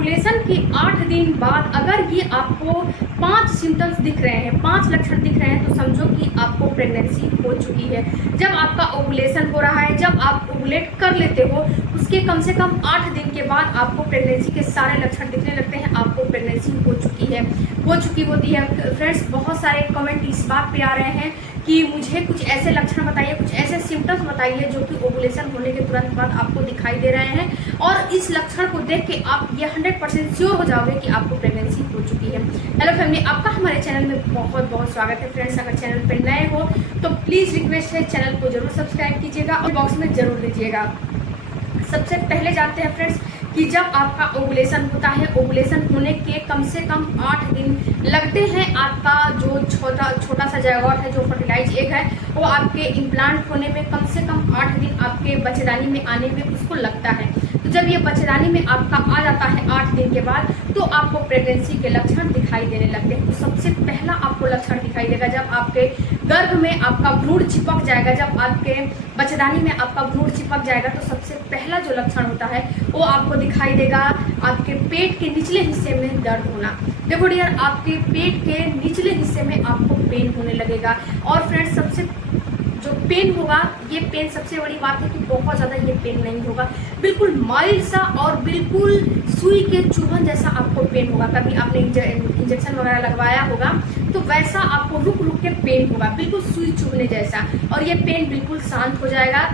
Ovulation के 8 दिन बाद अगर ये आपको 5 सिम्टम्स दिख रहे हैं, 5 लक्षण दिख रहे हैं, तो समझो कि आपको प्रेगनेंसी हो चुकी है। जब आपका ओवुलेशन हो रहा है, जब आप ओवुलेट कर लेते हो, उसके कम से कम 8 दिन के बाद आपको प्रेगनेंसी के सारे लक्षण दिखने लगते हैं, आपको प्रेगनेंसी हो चुकी होती है। फ्रेंड्स, बहुत सारे कमेंट इस बात पे आ रहे हैं कि मुझे कुछ ऐसे लक्षण बताइए, कुछ ऐसे सिम्टम्स बताइए जो कि ओवुलेशन होने के तुरंत बाद आपको दिखाई दे रहे हैं और इस लक्षण को देख के आप ये 100% श्योर हो जाओगे कि आपको प्रेगनेंसी हो चुकी है। हेलो फैमिली, आपका हमारे चैनल में बहुत बहुत स्वागत है। फ्रेंड्स, अगर चैनल पर नए हो तो प्लीज़ रिक्वेस्ट है, चैनल को जरूर सब्सक्राइब कीजिएगा और बॉक्स में जरूर दीजिएगा। सबसे पहले जानते हैं फ्रेंड्स कि जब आपका ओवुलेशन होता है, ओवुलेशन होने के कम से कम 8 दिन लगते हैं, आपका जो छोटा सा जायगोट है, जो फर्टिलाइज एग है, वो आपके इम्प्लांट होने में कम से कम 8 दिन आपके बच्चेदानी में आने में उसको लगता है। तो जब ये बच्चेदानी में आपका आ जाता है 8 दिन के बाद, तो आपको प्रेगनेंसी के लक्षण दिखाई देने लगते हैं। तो सबसे पहला आपको लक्षण दिखाई देगा जब आपके गर्भ में आपका भ्रूण चिपक जाएगा, जब आपके बच्चेदानी में आपका भ्रूण चिपक जाएगा, तो सबसे पहला जो लक्षण होता है वो आपको दिखाई देगा आपके पेट के निचले हिस्से में दर्द होना। देखो डियर, आपके पेट के निचले हिस्से में आपको पेन होने लगेगा। और फ्रेंड्स, सबसे जो पेन होगा, ये पेन सबसे बड़ी बात है कि बहुत ज़्यादा ये पेन नहीं होगा, बिल्कुल माइल्ड सा और बिल्कुल सुई के चुभन जैसा आपको पेन होगा। कभी आपने इंजेक्शन वगैरह लगवाया होगा तो वैसा आपको रुक रुक के पेन होगा, बिल्कुल सुई चुभने जैसा। और ये पेन बिल्कुल शांत हो जाएगा,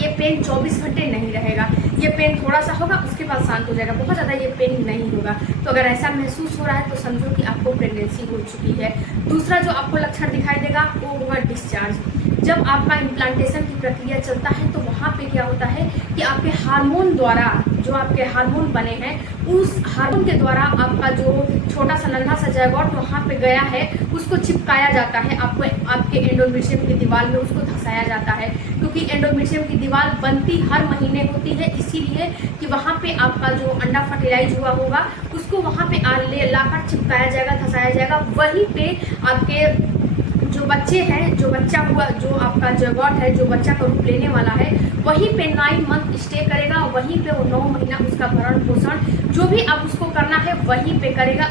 ये पेन 24 घंटे नहीं रहेगा, ये पेन थोड़ा सा होगा उसके बाद शांत हो जाएगा, बहुत ज़्यादा ये पेन नहीं होगा। तो अगर ऐसा महसूस हो रहा है तो समझो कि आपको प्रेगनेंसी हो चुकी है। दूसरा जो आपको लक्षण दिखाई देगा वो होगा डिस्चार्ज। जब आपका इम्प्लांटेशन की प्रक्रिया चलता है तो वहाँ पे क्या होता है कि आपके हार्मोन द्वारा, जो आपके हार्मोन बने हैं, उस हार्मोन के द्वारा आपका जो छोटा सा नन्हा सा जायगोट वहाँ पे गया है उसको चिपकाया जाता है, आपको आपके एंडोमेट्रियम की दीवार में उसको धंसाया जाता है। क्योंकि एंडोमेट्रियम की दीवार बनती हर महीने होती है, इसीलिए कि वहाँ पे आपका जो अंडा फर्टिलाइज हुआ होगा उसको वहाँ पे लाकर चिपकाया जाएगा, धंसाया जाएगा। वहीं पे आपके जो बच्चे हैं, जो बच्चा हुआ, जो आपका जायगोट है, जो बच्चा का रूप लेने वाला है, वहीं पे 9 मंथ स्टे करेगा, वहीं पे वो 9 महीना उसका भरण पोषण जो भी आप उसको करना है वहीं पे करेगा।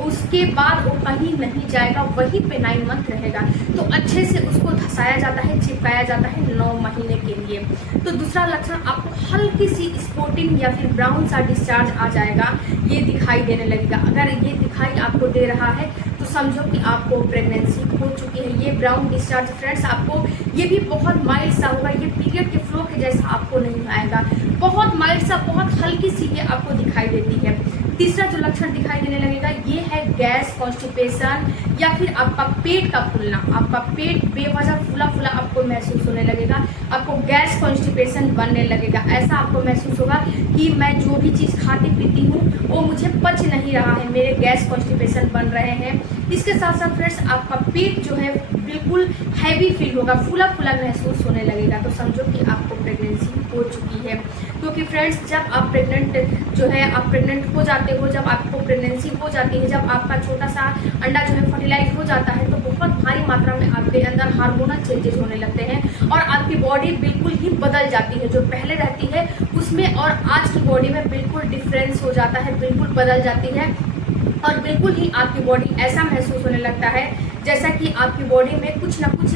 उसके बाद वो कहीं नहीं जाएगा, वहीं पे 9 मंथ रहेगा। तो अच्छे से उसको धंसाया जाता है, चिपकाया जाता है 9 महीने के लिए। तो दूसरा लक्षण आपको हल्की सी स्पॉटिंग या फिर ब्राउन सा डिस्चार्ज आ जाएगा, ये दिखाई देने लगेगा। अगर ये दिखाई आपको दे रहा है तो समझो कि आपको प्रेगनेंसी हो चुकी है। ये ब्राउन डिस्चार्ज फ्रेंड्स आपको ये भी बहुत माइल्ड सा होगा, ये पीरियड के फ्लो के जैसा आपको नहीं आएगा, बहुत माइल्ड सा, बहुत हल्की सी ये आपको दिखाई देती है। तीसरा जो लक्षण दिखाई देने लगेगा ये है गैस, कॉन्स्टिपेशन या फिर आपका पेट का फूलना। आपका पेट बेवजह फूला फूला आपको महसूस होने लगेगा, आपको गैस कॉन्स्टिपेशन बनने लगेगा। ऐसा आपको महसूस होगा कि मैं जो भी चीज़ खाती पीती हूँ वो मुझे पच नहीं रहा है, मेरे गैस कॉन्स्टिपेशन बन रहे हैं। इसके साथ साथ फ्रेंड्स आपका पेट जो है बिल्कुल हैवी फील होगा, फूला फूला महसूस होने लगेगा। तो समझो कि आपको प्रेगनेंसी हो चुकी है। क्योंकि फ्रेंड्स, जब आप प्रेग्नेंट हो जाते हो, जब आपको प्रेगनेंसी हो जाती है, जब आपका छोटा सा अंडा जो है फर्टिलाइज हो जाता है, तो बहुत भारी मात्रा में आपके अंदर हार्मोनल चेंजेस होने लगते हैं और आपकी बॉडी बिल्कुल ही बदल जाती है। जो पहले रहती है उसमें और आज की बॉडी में बिल्कुल डिफरेंस हो जाता है, बिल्कुल बदल जाती है और बिल्कुल ही आपकी बॉडी ऐसा महसूस होने लगता है जैसा कि आपकी बॉडी में कुछ ना कुछ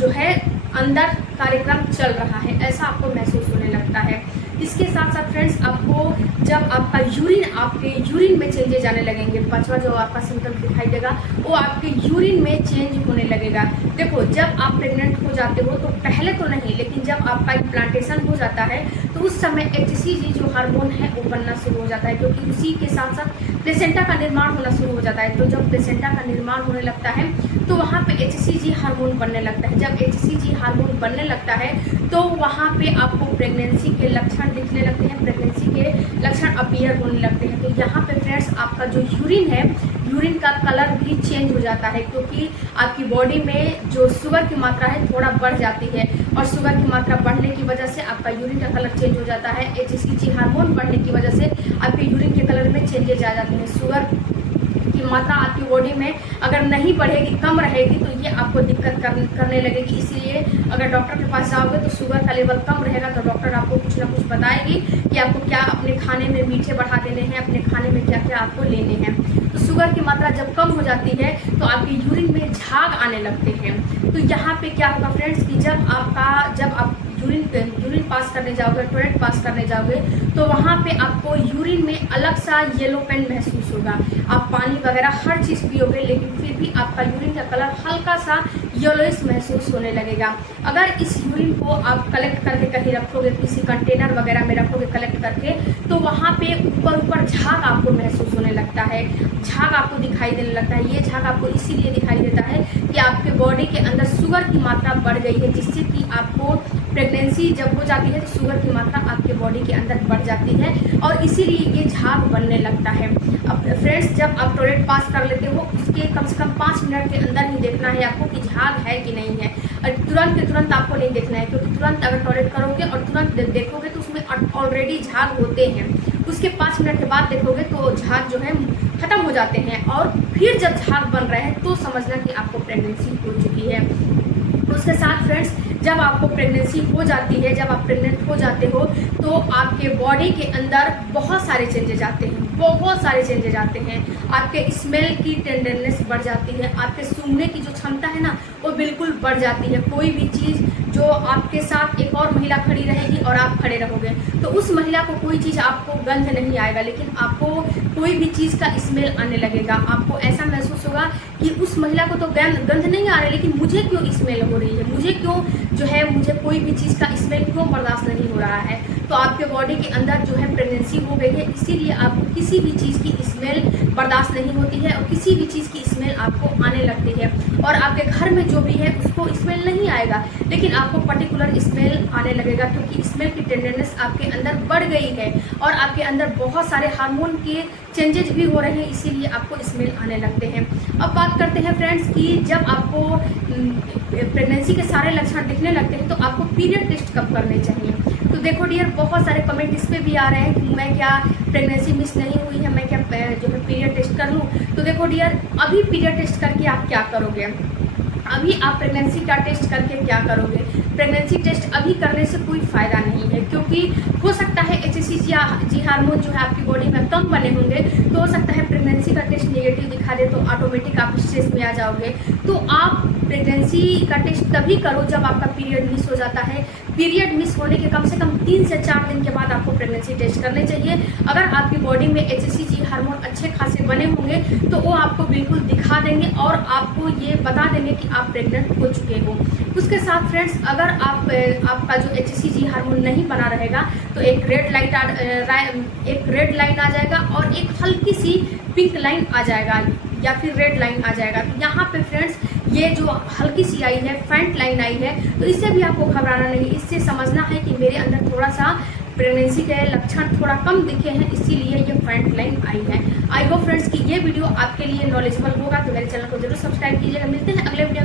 जो है अंदर कार्यक्रम चल रहा है, ऐसा आपको महसूस होने लगता है। इसके साथ साथ फ्रेंड्स आपको जब आपका आपके यूरिन में चेंजेस आने लगेंगे, पांचवा जो आपका सिम्टम दिखाई देगा वो आपके यूरिन में चेंज होने लगेगा। देखो, जब आप प्रेग्नेंट हो जाते हो तो पहले तो नहीं, लेकिन जब आपका इम्प्लांटेशन हो जाता है तो उस समय HCG जो हार्मोन है वो बनना शुरू हो जाता है, क्योंकि उसी के साथ साथ प्लेसेंटा का निर्माण होना शुरू हो जाता है। तो जब प्लेसेंटा का निर्माण होने लगता है तो वहाँ पे HCG हार्मोन बनने लगता है। जब HCG हार्मोन बनने लगता है तो वहाँ पे आपको प्रेगनेंसी के लक्षण दिखने लगते हैं, प्रेगनेंसी के लक्षण अपीयर होने लगते हैं। तो यहाँ पे फ्रेंड्स आपका जो यूरिन है, यूरिन का कलर भी चेंज हो जाता है, क्योंकि आपकी बॉडी में जो शुगर की मात्रा है थोड़ा बढ़ जाती है और शुगर की मात्रा बढ़ने की वजह से आपका यूरिन का कलर चेंज हो जाता है। HCG हार्मोन बढ़ने की वजह से आपके यूरिन के कलर में चेंजेज आ जाते हैं। शुगर की मात्रा आपकी बॉडी में अगर नहीं बढ़ेगी, कम रहेगी, तो ये आपको दिक्कत करने लगेगी। इसीलिए अगर डॉक्टर के पास जाओगे तो शुगर का लेवल कम रहेगा तो डॉक्टर आपको कुछ ना कुछ बताएगी कि आपको क्या अपने खाने में मीठे बढ़ा देने हैं, अपने खाने में क्या क्या आपको लेने हैं। तो शुगर की मात्रा जब कम हो जाती है तो आपकी यूरिन में झाग आने लगते हैं। तो यहाँ पे क्या होगा फ्रेंड्स कि जब आप यूरिन पास करने जाओगे, टॉयलेट पास करने जाओगे, तो वहाँ पे आपको यूरिन में अलग सा येलोपेन महसूस होगा। आप पानी वगैरह हर चीज़ पियोगे लेकिन फिर भी आपका यूरिन का कलर हल्का सा येलोइश महसूस होने लगेगा। अगर इस यूरिन को आप कलेक्ट करके कहीं रखोगे, किसी कंटेनर वगैरह में रखोगे कलेक्ट करके, तो वहाँ पे ऊपर झाग आपको महसूस होने लगता है, झाग आपको दिखाई देने लगता है। ये झाग आपको इसीलिए दिखाई देता है कि आपके बॉडी के अंदर शुगर की मात्रा बढ़ गई है, जिससे कि आपको प्रेगनेंसी जब हो जाती है तो शुगर की मात्रा आपके बॉडी के अंदर बढ़ जाती है और इसीलिए ये झाग बनने लगता है। अब फ्रेंड्स, जब आप टॉयलेट पास कर लेते हो उसके कम से कम 5 मिनट के अंदर ही देखना है आपको कि झाग है कि नहीं है। और तुरंत के तुरंत आपको नहीं देखना है, क्योंकि तुरंत अगर टॉयलेट करोगे और तुरंत देखोगे तो उसमें ऑलरेडी झाग होते हैं। उसके 5 मिनट के बाद देखोगे तो झाग जो है खत्म हो जाते हैं और फिर जब झाग बन रहे हैं तो समझना कि आपको प्रेगनेंसी हो चुकी है। उसके साथ फ्रेंड्स, जब आपको प्रेगनेंसी हो जाती है, जब आप प्रेग्नेंट हो जाते हो तो आपके बॉडी के अंदर बहुत सारे चेंजेज आते हैं, बहुत सारे चेंजेज आते हैं। आपके स्मेल की टेंडरनेस बढ़ जाती है, आपके सूंघने की जो क्षमता है ना वो बिल्कुल बढ़ जाती है। कोई भी चीज़ जो आपके साथ एक और महिला खड़ी रहेगी और आप खड़े रहोगे तो उस महिला को कोई चीज़ आपको गंध नहीं आएगा, लेकिन आपको कोई भी चीज़ का स्मेल आने लगेगा। आपको ऐसा महसूस होगा कि उस महिला को तो गंध नहीं आ रही, लेकिन मुझे क्यों स्मेल हो रही है, मुझे क्यों जो है मुझे कोई भी चीज़ का स्मेल क्यों बर्दाश्त नहीं हो रहा है। तो आपके बॉडी के अंदर जो है प्रेगनेंसी हो गई है, इसीलिए आपको किसी भी चीज़ की स्मेल बर्दाश्त नहीं होती है और किसी भी चीज़ की स्मेल आपको आने लगती है। और आपके घर में जो भी है उसको स्मेल नहीं आएगा, लेकिन आपको पर्टिकुलर स्मेल आने लगेगा, क्योंकि स्मेल की टेंडरनेस आपके अंदर बढ़ गई है और आपके अंदर बहुत सारे हार्मोन के चेंजेस भी हो रहे हैं, इसीलिए आपको स्मेल आने लगते हैं। अब बात करते हैं फ्रेंड्स कि जब आपको प्रेगनेंसी के सारे लक्षण दिखने लगते हैं तो आपको पीरियड टेस्ट कब करने चाहिए। तो देखो डियर, बहुत सारे कमेंट इस पे भी आ रहे हैं कि मैं क्या प्रेगनेंसी मिस नहीं हुई है, मैं क्या जो है पीरियड टेस्ट कर लूँ। तो देखो डियर, अभी पीरियड टेस्ट करके आप क्या करोगे, अभी आप प्रेगनेंसी का टेस्ट करके क्या करोगे। प्रेगनेंसी टेस्ट अभी करने से कोई फ़ायदा नहीं है, क्योंकि हो सकता है HCG हार्मोन जो है आपकी बॉडी में कम बने होंगे, तो हो सकता है प्रेगनेंसी का टेस्ट नेगेटिव दिखा दे तो ऑटोमेटिक आप स्ट्रेस में आ जाओगे। तो आप प्रेगनेंसी का टेस्ट तभी करो जब आपका पीरियड मिस हो जाता है। पीरियड मिस होने के कम से कम 3 से 4 दिन के बाद आपको प्रेगनेंसी टेस्ट करने चाहिए। अगर आपकी बॉडी में HCG हार्मोन अच्छे खासे बने होंगे तो वो आपको बिल्कुल दिखा देंगे और आपको ये बता देंगे कि आप प्रेग्नेंट हो चुके हो। उसके साथ फ्रेंड्स, अगर आपका जो HCG हार्मोन नहीं बना रहेगा तो एक रेड लाइन आ जाएगा और एक हल्की सी पिंक लाइन आ जाएगा या फिर रेड लाइन आ जाएगा। तो यहाँ पे फ्रेंड्स, ये जो हल्की सी आई है, फेंट लाइन आई है, तो इससे भी आपको घबराना नहीं, इससे समझना है कि मेरे अंदर थोड़ा सा प्रेगनेंसी के लक्षण थोड़ा कम दिखे हैं, इसीलिए ये फेंट लाइन आई है। आई होप फ्रेंड्स कि ये वीडियो आपके लिए नॉलेजेबल होगा, तो मेरे चैनल को जरूर सब्सक्राइब कीजिएगा। मिलते हैं अगले वीडियो